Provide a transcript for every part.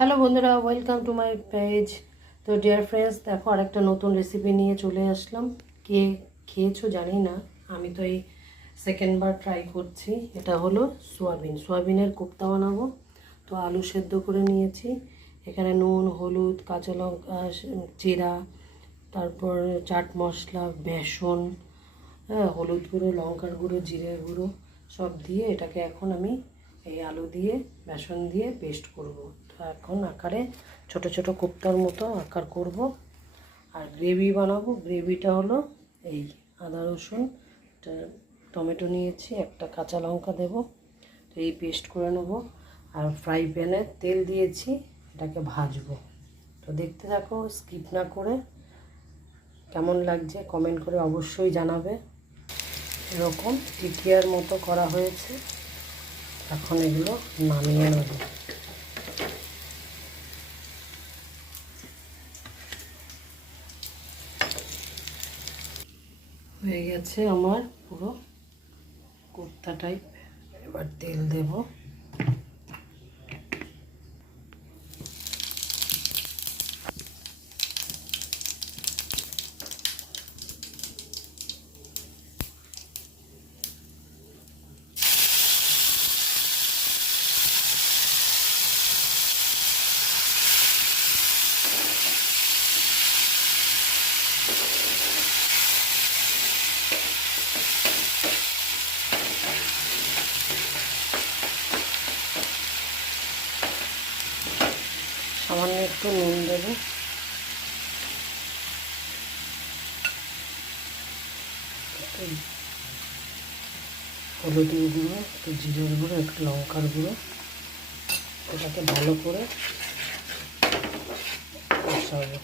Hello বন্ধুরা, welcome to my page. তো dear friends, দেখো আরেকটা নতুন রেসিপি নিয়ে চলে আসলাম। কে খেয়েছো জানি না, আমি তো এই সেকেন্ডবার ট্রাই করছি। এটা হলো সোয়াবিনের কোপ্তা বানাবো। তো আলু সেদ্ধ করে নিয়েছি, এখানে নুন, হলুদ, কাঁচা লঙ্কা, জিরা, তারপর চাট মশলা, বেসন, হ্যাঁ, হলুদ গুঁড়ো, লঙ্কার গুঁড়ো, জিরের গুঁড়ো সব দিয়ে এটাকে এখন আমি এই আলু দিয়ে বেসন দিয়ে পেস্ট করব। তো এখন আকারে ছোট ছোট কোপ্তার মতো আকার করব। আর গ্রেভি বানাবো। গ্রেভিটা হলো এই আদা রসুন, টমেটো নিয়েছি, একটা কাঁচা লঙ্কা দেব। তো এই পেস্ট করে নেব। আর ফ্রাই প্যানে তেল দিয়েছি, এটাকে ভাজবো। তো দেখতে থাকো, স্কিপ না করে। কেমন লাগছে কমেন্ট করে অবশ্যই জানাবে। এরকম টিকিয়ার মতো করা হয়েছে, এখন এগুলো নামিয়ে নেব। হয়ে গেছে আমার পুরো কোপ্তা টাইপ। এবার তেল দেব। সামান্য একটু নুন দেব। হলুদের গুঁড়ো, একটু জিরের গুঁড়ো, একটু লঙ্কার গুঁড়ো। এটাকে ভালো করে কষাবো।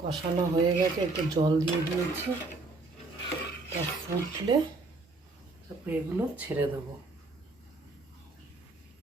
কষানো হয়ে গেছে, একটু জল দিয়ে দিয়েছি। তা ফুটলে তারপরে এগুলো ছেড়ে দেবো।